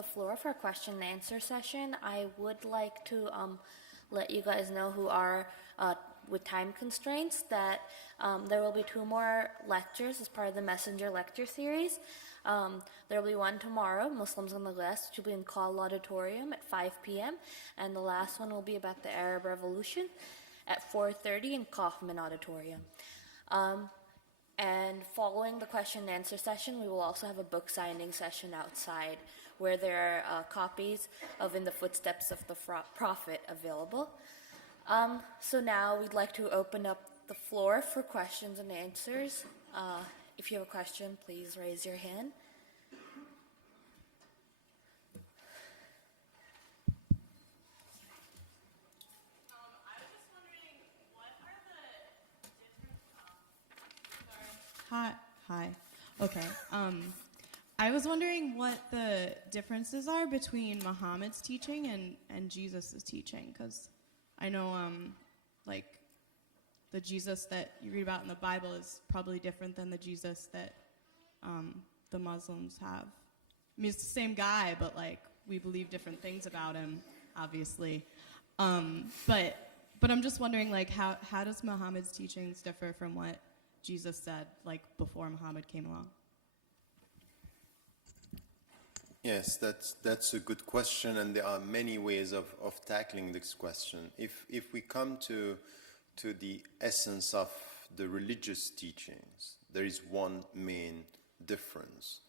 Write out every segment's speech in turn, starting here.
the floor for a question and answer session. I would like to let you guys know who are with time constraints that there will be 2 more lectures as part of the Messenger lecture series. There will be one tomorrow, Muslims on the West, which will be in Call Auditorium at 5 p.m. And the last one will be about the Arab Revolution at 4:30 in Kaufman Auditorium. And following the question and answer session, we will also have a book signing session outside where there are copies of In the Footsteps of the Prophet available. So now we'd like to open up the floor for questions and answers. If you have a question, please raise your hand. Hi. Okay. I was wondering what the differences are between Muhammad's teaching and Jesus' teaching, because I know, like, the Jesus that you read about in the Bible is probably different than the Jesus that the Muslims have. I mean, it's the same guy, but, like, we believe different things about him, obviously. But I'm just wondering, like, how does Muhammad's teachings differ from what Jesus said, like, before Muhammad came along? Yes, that's a good question, and there are many ways of tackling this question. If we come to the essence of the religious teachings, there is one main difference,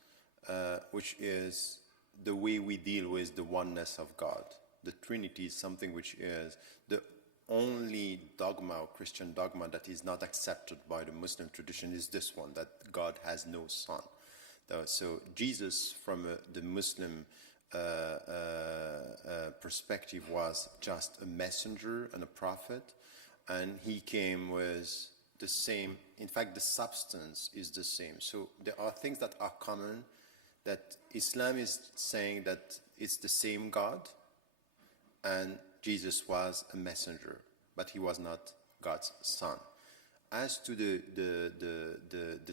which is the way we deal with the oneness of God. The Trinity is something which is the only dogma or Christian dogma that is not accepted by the Muslim tradition is this one, that God has no son. So Jesus, from the Muslim perspective, was just a messenger and a prophet, and he came with the same, in fact the substance is the same. So there are things that are common, that Islam is saying that it's the same God, and Jesus was a messenger, but he was not God's son. As to the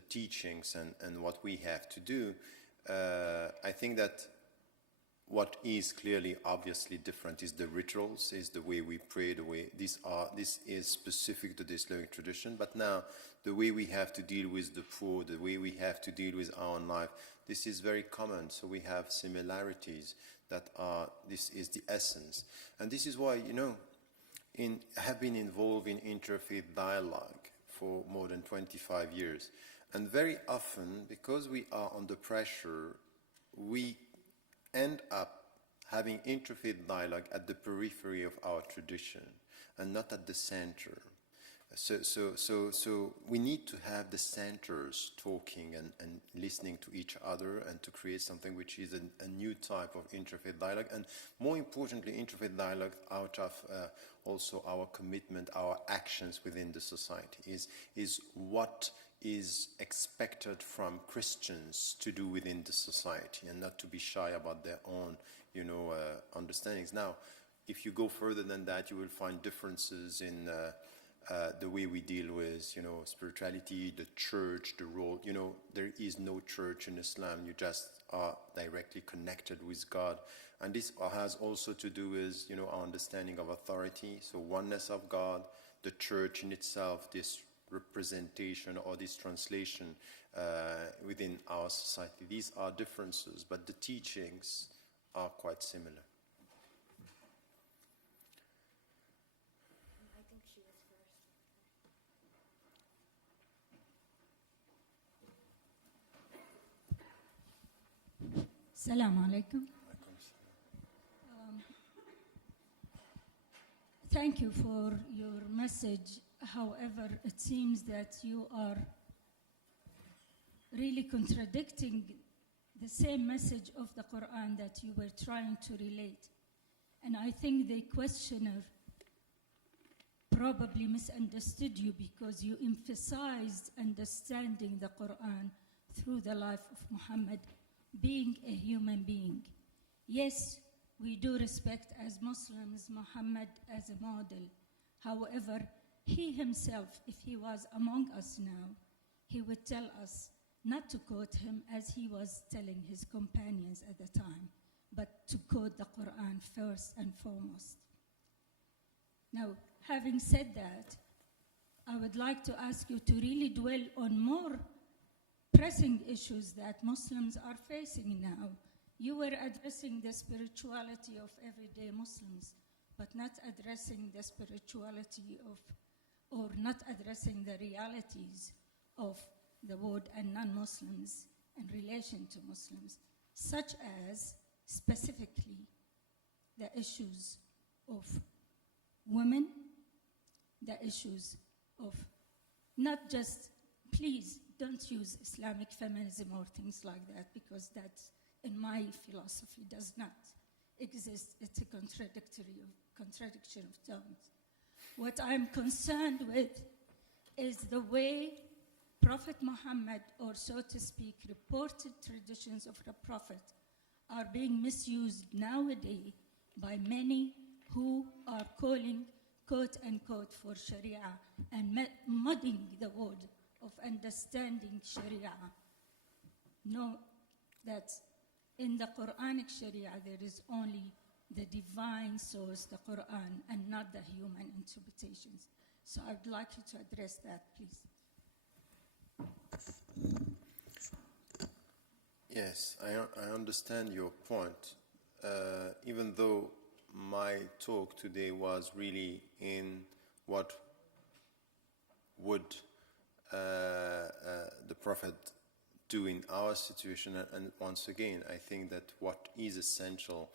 teachings and what we have to do, I think that what is clearly obviously different is the rituals, is the way we pray, the way this is specific to the Islamic tradition. But now the way we have to deal with the poor, the way we have to deal with our own life, this is very common. So we have similarities that are, this is the essence. And this is why, you know, I have been involved in interfaith dialogue for more than 25 years. And very often, because we are under pressure, we end up having interfaith dialogue at the periphery of our tradition and not at the center. So we need to have the centers talking and listening to each other, and to create something which is a new type of interfaith dialogue, and more importantly, interfaith dialogue out of also our commitment, our actions within the society, is what is expected from Christians to do within the society, and not to be shy about their own, understandings. Now, if you go further than that, you will find differences in the way we deal with, spirituality, the church, the role. There is no church in Islam. You just are directly connected with God. And this has also to do with, our understanding of authority. So oneness of God, the church in itself, this representation or this translation within our society. These are differences, but the teachings are quite similar. Assalamu alaikum. Thank you for your message. However, it seems that you are really contradicting the same message of the Quran that you were trying to relate. And I think the questioner probably misunderstood you, because you emphasized understanding the Quran through the life of Muhammad, being a human being. Yes, we do respect as Muslims Muhammad as a model. However, he himself, if he was among us now, he would tell us not to quote him as he was telling his companions at the time, but to quote the Quran first and foremost. Now, having said that, I would like to ask you to really dwell on more pressing issues that Muslims are facing now. You were addressing the spirituality of everyday Muslims, but not addressing the spirituality of, or not addressing the realities of the world and non-Muslims in relation to Muslims, such as specifically the issues of women, the issues of not just, please don't use Islamic feminism or things like that, because that, in my philosophy, does not exist. It's a contradiction of terms. What I'm concerned with is the way Prophet Muhammad, or so to speak, reported traditions of the Prophet, are being misused nowadays by many who are calling, quote unquote, for Sharia and mudding the word of understanding Sharia. Know that in the Quranic Sharia there is only the divine source, the Quran, and not the human interpretations. So I'd like you to address that, please. Yes, I understand your point. Even though my talk today was really in what would the Prophet do in our situation, and once again, I think that what is essential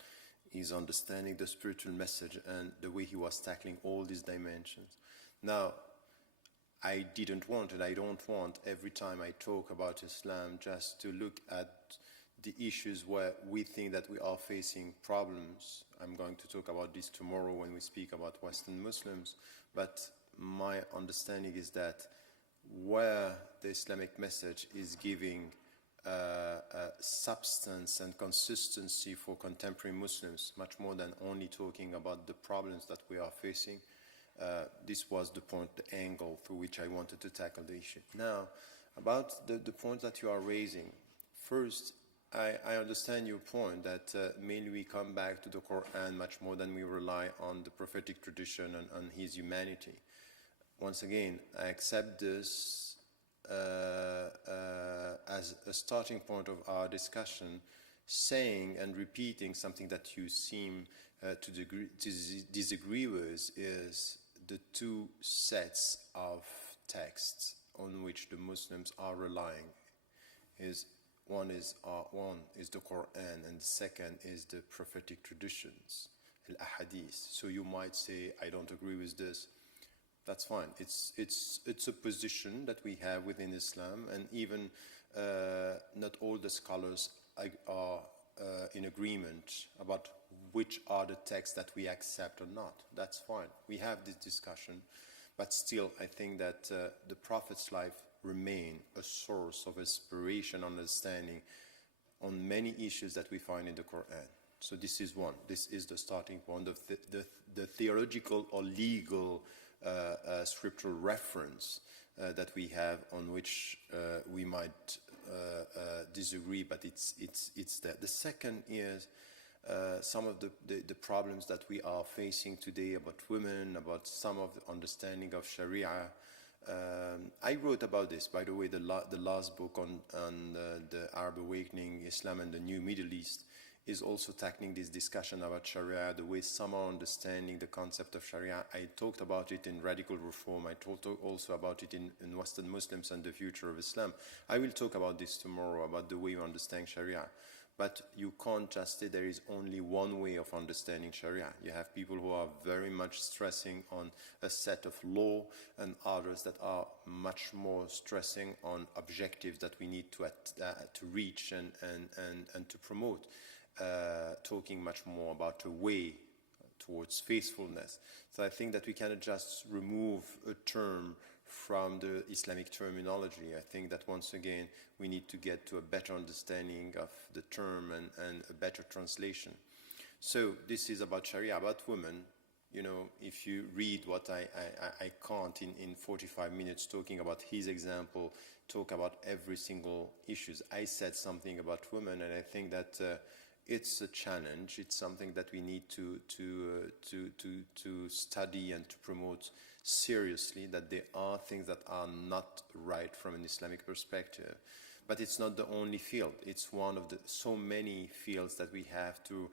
is understanding the spiritual message and the way he was tackling all these dimensions. Now, I didn't want, and I don't want, every time I talk about Islam, just to look at the issues where we think that we are facing problems. I'm going to talk about this tomorrow when we speak about Western Muslims, but my understanding is that where the Islamic message is giving substance and consistency for contemporary Muslims, much more than only talking about the problems that we are facing, this was the point, the angle through which I wanted to tackle the issue. Now, about the point that you are raising, first, I understand your point that mainly we come back to the Quran much more than we rely on the prophetic tradition and on his humanity. Once again, I accept this as a starting point of our discussion, saying and repeating something that you seem to disagree with is the two sets of texts on which the Muslims are relying. One is the Quran, and the second is the prophetic traditions, al-ahadith. So you might say, I don't agree with this. That's fine. It's a position that we have within Islam, and even not all the scholars are in agreement about which are the texts that we accept or not. That's fine. We have this discussion, but still, I think that the Prophet's life remain a source of inspiration, understanding on many issues that we find in the Quran. So this is one. This is the starting point of the theological or legal scriptural reference that we have, on which we might disagree, but it's there. The second is some of the problems that we are facing today about women, about some of the understanding of Sharia. I wrote about this, by the way, the last book on the Arab Awakening, Islam and the New Middle East, is also tackling this discussion about Sharia, the way some are understanding the concept of Sharia. I talked about it in Radical Reform. I talked also about it in Western Muslims and the Future of Islam. I will talk about this tomorrow, about the way we understand Sharia. But you can't just say there is only one way of understanding Sharia. You have people who are very much stressing on a set of law, and others that are much more stressing on objectives that we need to reach and to promote, talking much more about a way towards faithfulness. So I think that we cannot just remove a term from the Islamic terminology. I think that once again we need to get to a better understanding of the term and a better translation. So this is about Sharia, about women. You know, if you read what I can't in 45 minutes talking about his example, talk about every single issues. I said something about women, and I think that it's a challenge. It's something that we need to study and to promote seriously, that there are things that are not right from an Islamic perspective. But it's not the only field. It's one of the so many fields that we have to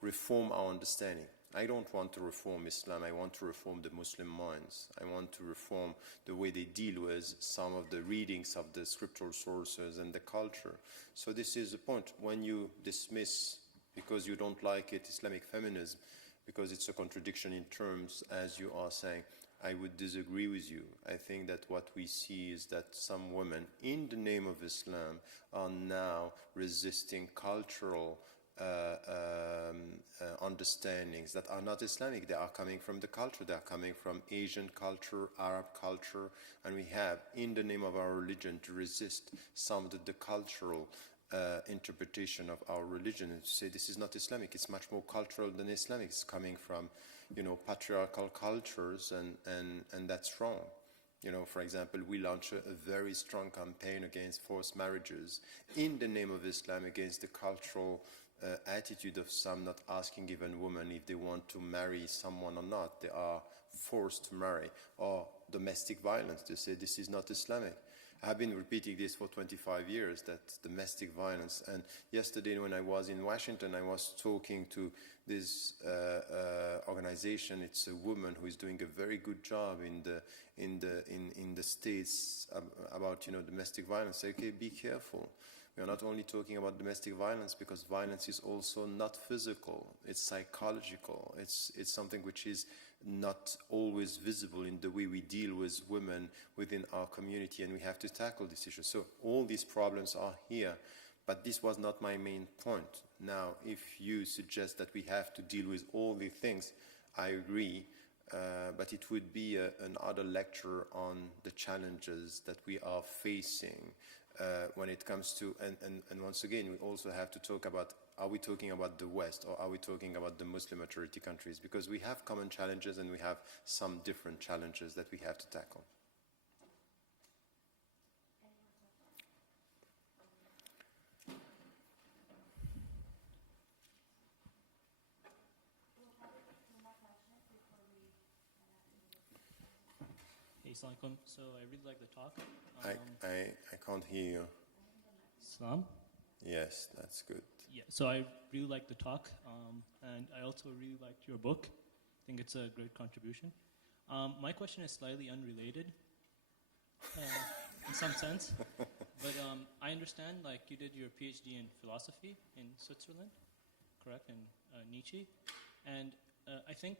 reform our understanding. I don't want to reform Islam. I want to reform the Muslim minds. I want to reform the way they deal with some of the readings of the scriptural sources and the culture. So this is the point. When you dismiss, because you don't like it, Islamic feminism, because it's a contradiction in terms, as you are saying, I would disagree with you. I think that what we see is that some women, in the name of Islam, are now resisting cultural understandings that are not Islamic. They are coming from the culture. They are coming from Asian culture, Arab culture, and we have, in the name of our religion, to resist some of the cultural interpretation of our religion and to say this is not Islamic. It's much more cultural than Islamic. It's coming from, patriarchal cultures, and that's wrong. For example, we launched a very strong campaign against forced marriages in the name of Islam, against the cultural attitude of some not asking even women if they want to marry someone or not. They are forced to marry. Or domestic violence. They say this is not Islamic. I've been repeating this for 25 years, that domestic violence. And yesterday when I was in Washington, I was talking to this organization. It's a woman who is doing a very good job in the States about domestic violence. Say, okay, be careful. We are not only talking about domestic violence, because violence is also not physical. It's psychological. It's something which is not always visible in the way we deal with women within our community, and we have to tackle this issue. So all these problems are here, but this was not my main point. Now, if you suggest that we have to deal with all these things, I agree, but it would be another lecture on the challenges that we are facing when it comes to, and once again, we also have to talk about, are we talking about the West or are we talking about the Muslim majority countries? Because we have common challenges and we have some different challenges that we have to tackle. Hey, Assalamu alaikum. So I really like the talk. I can't hear you. Islam? Yes, that's good. Yeah, so I really like the talk, and I also really liked your book. I think it's a great contribution. My question is slightly unrelated in some sense, but I understand you did your PhD in philosophy in Switzerland, correct, in Nietzsche, and I think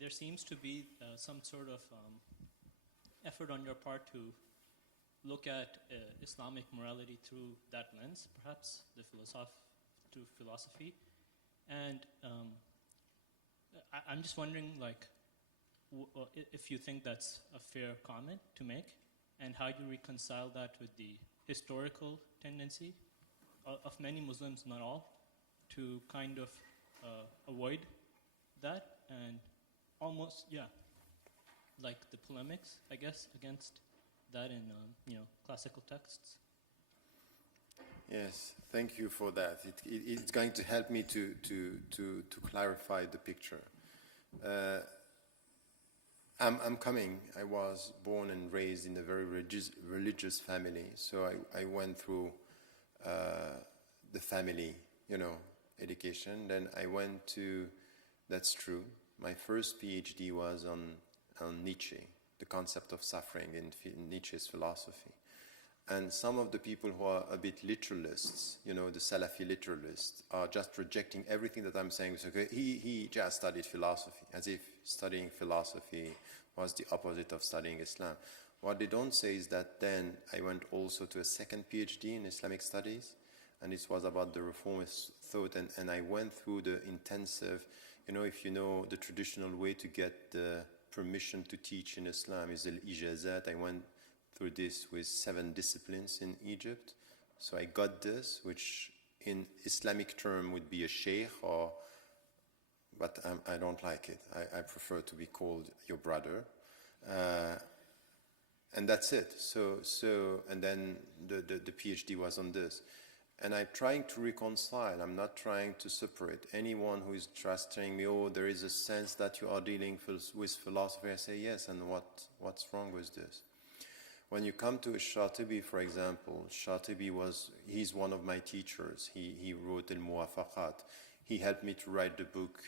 there seems to be some sort of effort on your part to look at Islamic morality through that lens, perhaps to philosophy. And I'm just wondering, if you think that's a fair comment to make, and how you reconcile that with the historical tendency of many Muslims, not all, to kind of avoid that and almost, the polemics, I guess, against that in classical texts. Yes, thank you for that. It's going to help me to clarify the picture. I was born and raised in a very religious family, so I went through the family, education. Then I went to, that's true, my first PhD was on Nietzsche, the concept of suffering in Nietzsche's philosophy. And some of the people who are a bit literalists, the Salafi literalists, are just rejecting everything that I'm saying. So, okay, he just studied philosophy, as if studying philosophy was the opposite of studying Islam. What they don't say is that then I went also to a second PhD in Islamic studies, and this was about the reformist thought, and I went through the intensive, if you know the traditional way to get the permission to teach in Islam is al-ijazat. I went through this with 7 disciplines in Egypt. So I got this, which in Islamic term would be a sheikh, but I don't like it. I prefer to be called your brother. And that's it. So and then the PhD was on this. And I'm trying to reconcile. I'm not trying to separate. Anyone who is just telling me, oh, there is a sense that you are dealing with philosophy, I say yes, and what's wrong with this? When you come to Shatibi, for example, he's one of my teachers. He wrote Al-Muwafaqat. He helped me to write the book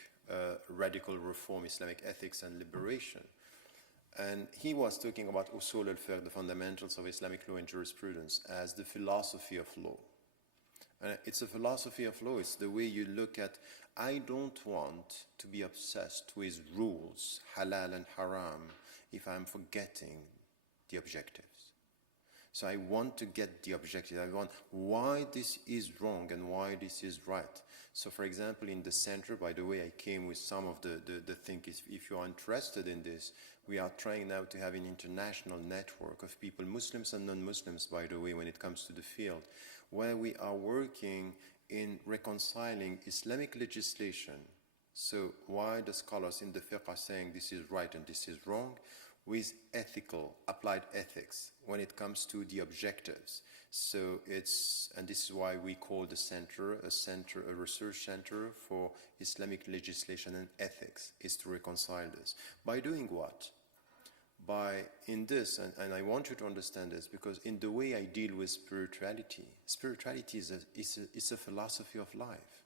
Radical Reform, Islamic Ethics and Liberation. And he was talking about Usul al-Fiqh, the fundamentals of Islamic law and jurisprudence, as the philosophy of law. And it's a philosophy of law. It's the way you look at, I don't want to be obsessed with rules, halal and haram, if I'm forgetting the objectives. So I want to get the objective. I want why this is wrong and why this is right. So for example, in the center, by the way, I came with some of the things. If you are interested in this, we are trying now to have an international network of people, Muslims and non-Muslims, by the way, when it comes to the field, where we are working in reconciling Islamic legislation. So why the scholars in the fiqh are saying this is right and this is wrong, with ethical, applied ethics when it comes to the objectives. So and this is why we call the center, a research center for Islamic legislation and ethics, is to reconcile this. By doing what? In this, and I want you to understand this, because in the way I deal with spirituality is a philosophy of life.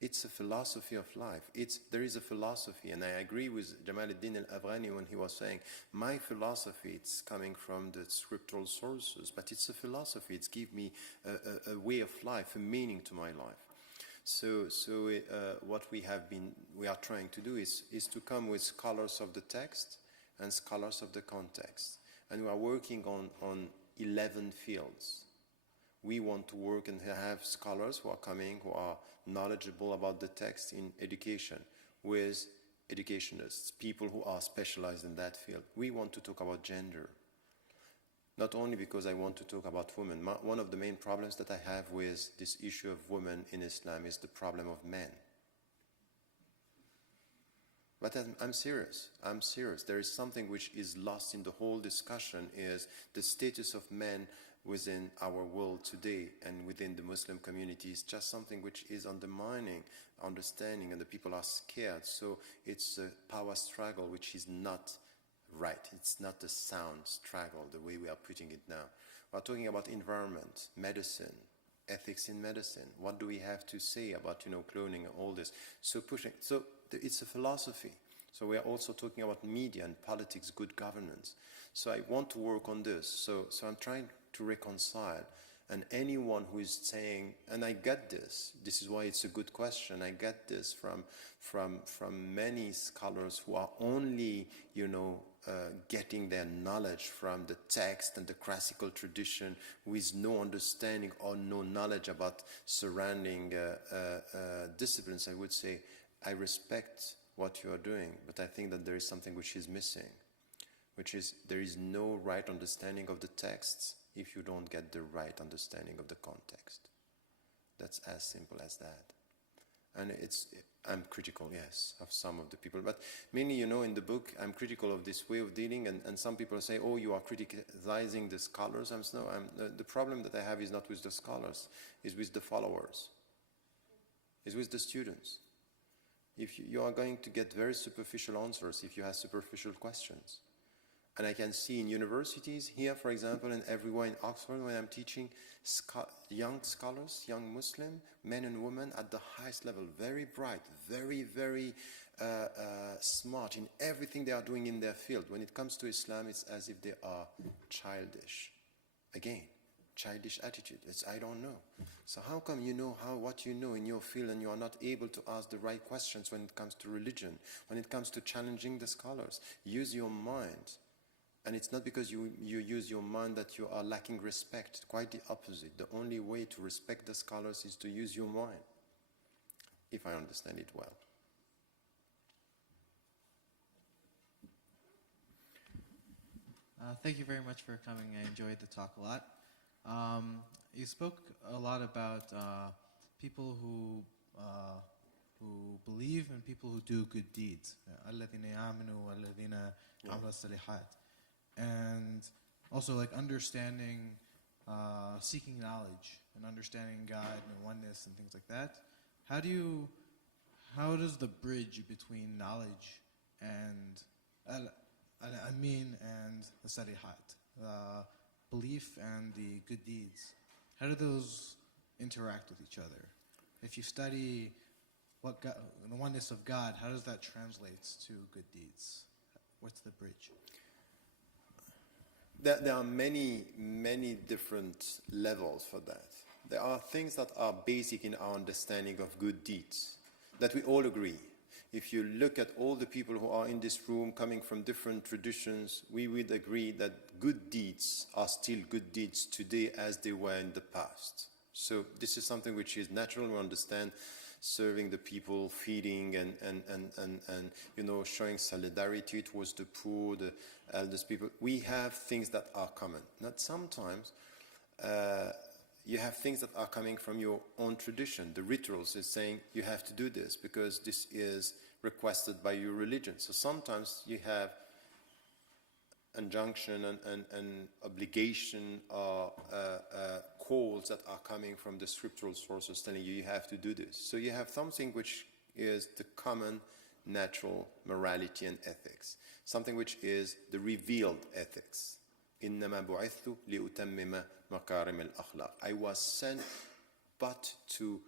It's a philosophy of life. There is a philosophy, and I agree with Jamaluddin al-Afghani when he was saying, my philosophy, it's coming from the scriptural sources, but it's a philosophy. It's give me a way of life, a meaning to my life. So what we are trying to do is to come with scholars of the text and scholars of the context. And we are working on 11 fields. We want to work and have scholars who are coming, who are knowledgeable about the text in education, with educationists, people who are specialized in that field. We want to talk about gender. Not only because I want to talk about women. One of the main problems that I have with this issue of women in Islam is the problem of men. But I'm serious. There is something which is lost in the whole discussion, is the status of men within our world today and within the Muslim community is just something which is undermining understanding, and the people are scared. So it's a power struggle which is not right. It's not a sound struggle the way we are putting it now. We're talking about environment, medicine, ethics in medicine. What do we have to say about cloning and all this? So it's a philosophy. So we are also talking about media and politics, good governance. So I want to work on this. So I'm trying to reconcile. And anyone who is saying, and I get this is why it's a good question. I get this from many scholars who are only, getting their knowledge from the text and the classical tradition, with no understanding or no knowledge about surrounding disciplines. I would say, I respect what you are doing, but I think that there is something which is missing, which is there is no right understanding of the texts if you don't get the right understanding of the context. That's as simple as that. And I'm critical, yes, of some of the people. But mainly, in the book, I'm critical of this way of dealing, and some people say, oh, you are criticizing the scholars. The problem that I have is not with the scholars, it's with the followers. It's with the students. If you are going to get very superficial answers if you have superficial questions. And I can see in universities here, for example, and everywhere in Oxford when I'm teaching, young scholars, young Muslim, men and women at the highest level, very bright, very, very smart in everything they are doing in their field. When it comes to Islam, it's as if they are childish. Again, childish attitude. I don't know. So how come you know what you know in your field and you are not able to ask the right questions when it comes to religion, when it comes to challenging the scholars? Use your mind. And it's not because you use your mind that you are lacking respect. Quite the opposite. The only way to respect the scholars is to use your mind, if I understand it well. Thank you very much for coming. I enjoyed the talk a lot. You spoke a lot about people who believe and people who do good deeds. الذين يعملوا والذين عملوا الصالحات. And also understanding seeking knowledge and understanding God and oneness and things like that. How does the bridge between knowledge and al-amin and the salihat, the belief and the good deeds, how do those interact with each other? If you study what God, the oneness of God, how does that translate to good deeds? What's the bridge? There are many different levels for that. There are things that are basic in our understanding of good deeds, that we all agree. If you look at all the people who are in this room coming from different traditions, we would agree that good deeds are still good deeds today as they were in the past. So this is something which is natural. We understand serving the people, feeding and showing solidarity towards the poor, the eldest people. We have things that are common. Not sometimes you have things that are coming from your own tradition. The rituals is saying you have to do this because this is requested by your religion. So sometimes you have injunction and obligation or calls that are coming from the scriptural sources telling you have to do this. So you have something which is the common natural morality and ethics, something which is the revealed ethics. إِنَّمَا بُعِثْتُ لِأُتَمِّمَ مَكَارِمَ الْأَخْلَاقِ. I was sent but to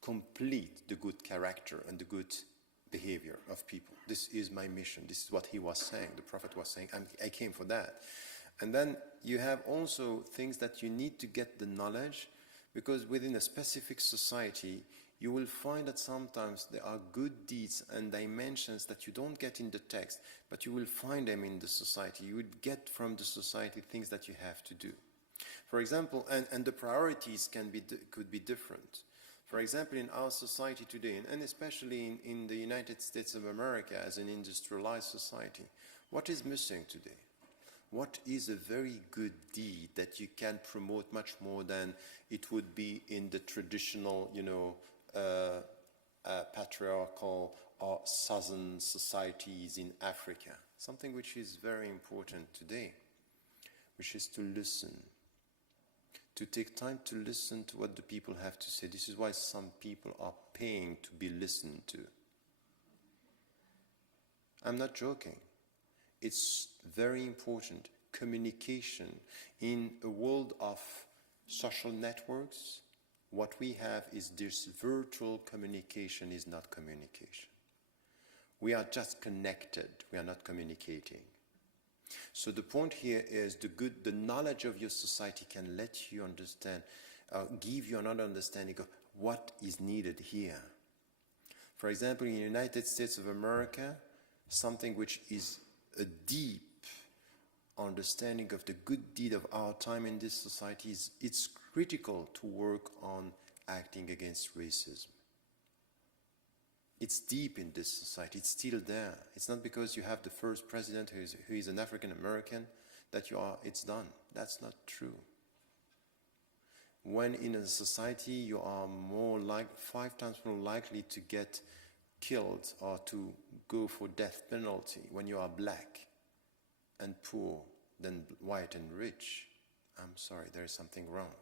complete the good character and the good behavior of people. This is my mission. This is what he was saying. The Prophet was saying, I came for that. And then you have also things that you need to get the knowledge, because within a specific society, you will find that sometimes there are good deeds and dimensions that you don't get in the text, but you will find them in the society. You would get from the society things that you have to do. For example, and the priorities could be different. For example, in our society today, and especially in the United States of America as an industrialized society, what is missing today? What is a very good deed that you can promote much more than it would be in the traditional, patriarchal or southern societies in Africa? Something which is very important today, which is to listen. To take time to listen to what the people have to say. This is why some people are paying to be listened to. I'm not joking. It's very important. Communication. In a world of social networks, what we have is this virtual communication is not communication. We are just connected. We are not communicating. So the point here is the knowledge of your society can let you understand, give you another understanding of what is needed here. For example, in the United States of America, something which is a deep understanding of the good deed of our time in this society is it's critical to work on acting against racism. It's deep in this society. It's still there. It's not because you have the first president who is an African American that it's done. That's not true. When in a society you are 5 times more likely to get killed or to go for death penalty when you are black and poor than white and rich, I'm sorry, there is something wrong.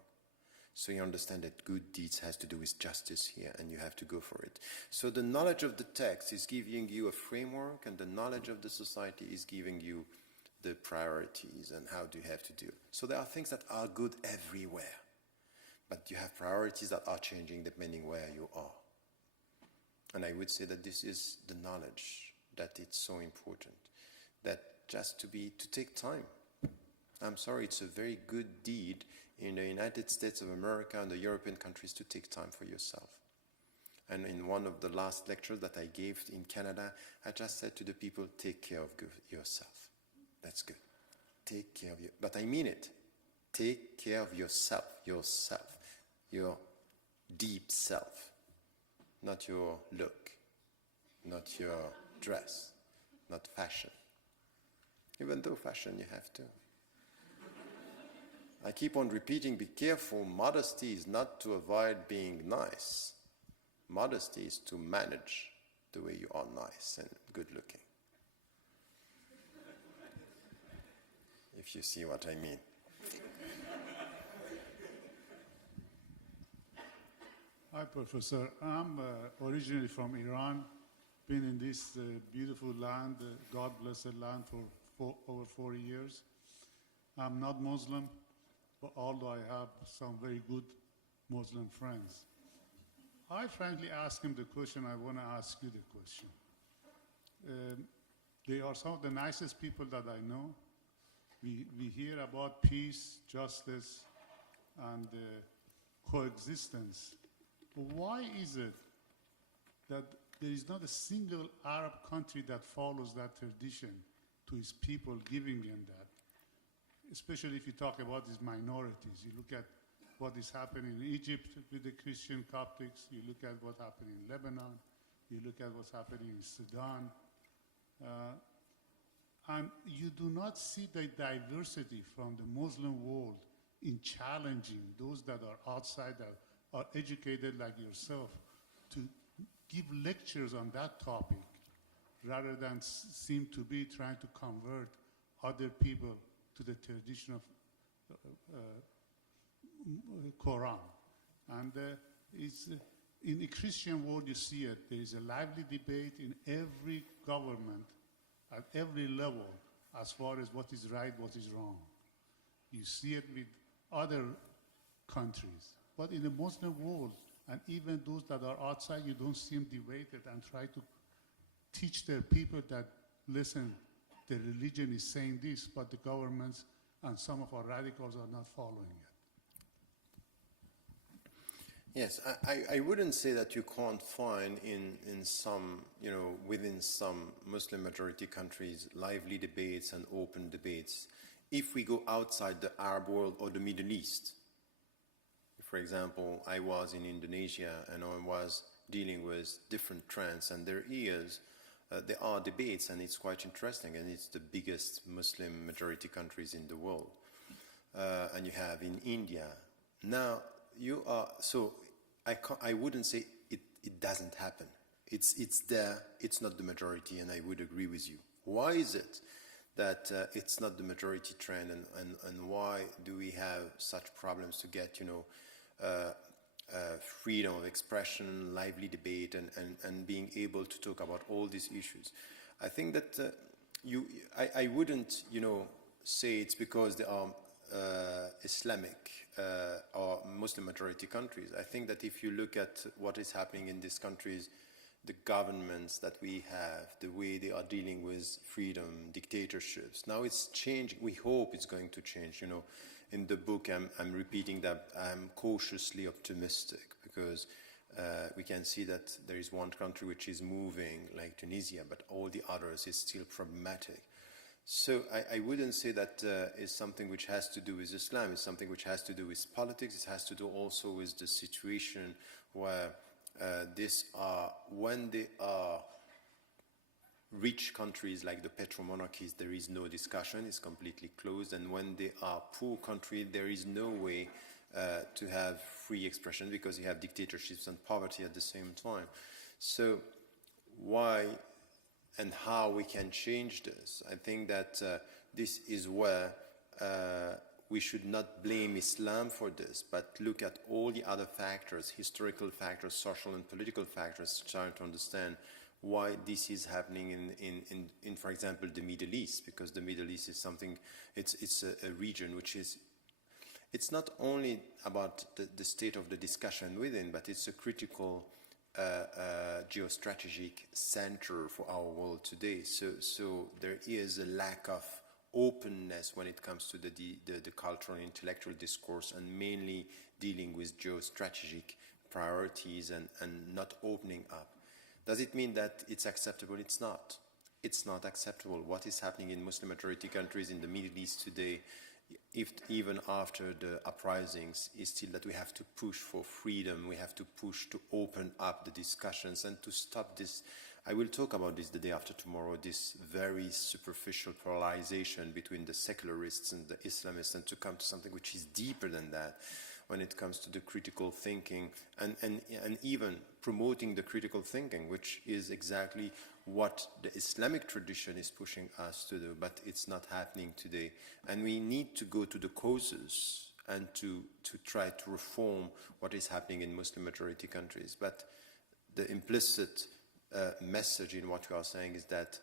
So you understand that good deeds has to do with justice here, and you have to go for it. So the knowledge of the text is giving you a framework, and the knowledge of the society is giving you the priorities and how do you have to do it. So there are things that are good everywhere, but you have priorities that are changing depending where you are. And I would say that this is the knowledge, that it's so important, that just to take time. I'm sorry, it's a very good deed in the United States of America and the European countries to take time for yourself. And in one of the last lectures that I gave in Canada, I just said to the people, take care of yourself. That's good. Take care of you. But I mean it. Take care of yourself, your deep self, not your look, not your dress, not fashion. Even though fashion you have to. I keep on repeating, be careful. Modesty is not to avoid being nice. Modesty is to manage the way you are nice and good looking. If you see what I mean. Hi, Professor. I'm originally from Iran, been in this beautiful land, God-blessed land for over 40 years. I'm not Muslim, but although I have some very good Muslim friends. I frankly asked him the question, I want to ask you the question. They are some of the nicest people that I know. We hear about peace, justice, and coexistence. Why is it that there is not a single Arab country that follows that tradition to its people, giving them that? Especially if you talk about these minorities. You look at what is happening in Egypt with the Christian Coptics, you look at what happened in Lebanon, you look at what's happening in Sudan, and you do not see the diversity from the Muslim world in challenging those that are outside, that are educated like yourself, to give lectures on that topic rather than seem to be trying to convert other people to the tradition of Quran. And it's, in the Christian world, you see it. There is a lively debate in every government, at every level, as far as what is right, what is wrong. You see it with other countries. But in the Muslim world, and even those that are outside, you don't see them debated and try to teach their people that, listen, the religion is saying this, but the governments and some of our radicals are not following it. Yes, I wouldn't say that you can't find in some, within some Muslim majority countries, lively debates and open debates. If we go outside the Arab world or the Middle East, for example, I was in Indonesia and I was dealing with different trends, and there are debates, and it's quite interesting, and it's the biggest Muslim majority countries in the world. And you have in India. Now, you are, so I wouldn't say it doesn't happen. It's there, it's not the majority, and I would agree with you. Why is it that it's not the majority trend, and why do we have such problems to get, freedom of expression, lively debate, and being able to talk about all these issues? I think that I wouldn't, say it's because they are Islamic or Muslim majority countries. I think that if you look at what is happening in these countries, the governments that we have, the way they are dealing with freedom, dictatorships, now it's changing. We hope it's going to change. In the book, I'm repeating that I'm cautiously optimistic, because we can see that there is one country which is moving, like Tunisia, but all the others is still problematic. So I wouldn't say that is something which has to do with Islam. It's something which has to do with politics. It has to do also with the situation where when they are rich countries like the petromonarchies, there is no discussion, it's completely closed. And when they are poor countries, there is no way to have free expression, because you have dictatorships and poverty at the same time. So why and how we can change this? I think that this is where we should not blame Islam for this, but look at all the other factors, historical factors, social and political factors, trying to understand why this is happening in, for example, the Middle East, because the Middle East is something, it's a region which is, it's not only about the state of the discussion within, but it's a critical geostrategic center for our world today. So there is a lack of openness when it comes to the cultural and intellectual discourse, and mainly dealing with geostrategic priorities and not opening up. Does it mean that it's acceptable? It's not. It's not acceptable. What is happening in Muslim majority countries in the Middle East today, even after the uprisings, is still that we have to push for freedom. We have to push to open up the discussions and to stop this. I will talk about this the day after tomorrow, this very superficial polarization between the secularists and the Islamists, and to come to something which is deeper than that when it comes to the critical thinking, and even promoting the critical thinking, which is exactly what the Islamic tradition is pushing us to do, but it's not happening today. And we need to go to the causes and to try to reform what is happening in Muslim majority countries. But the implicit message in what we are saying is that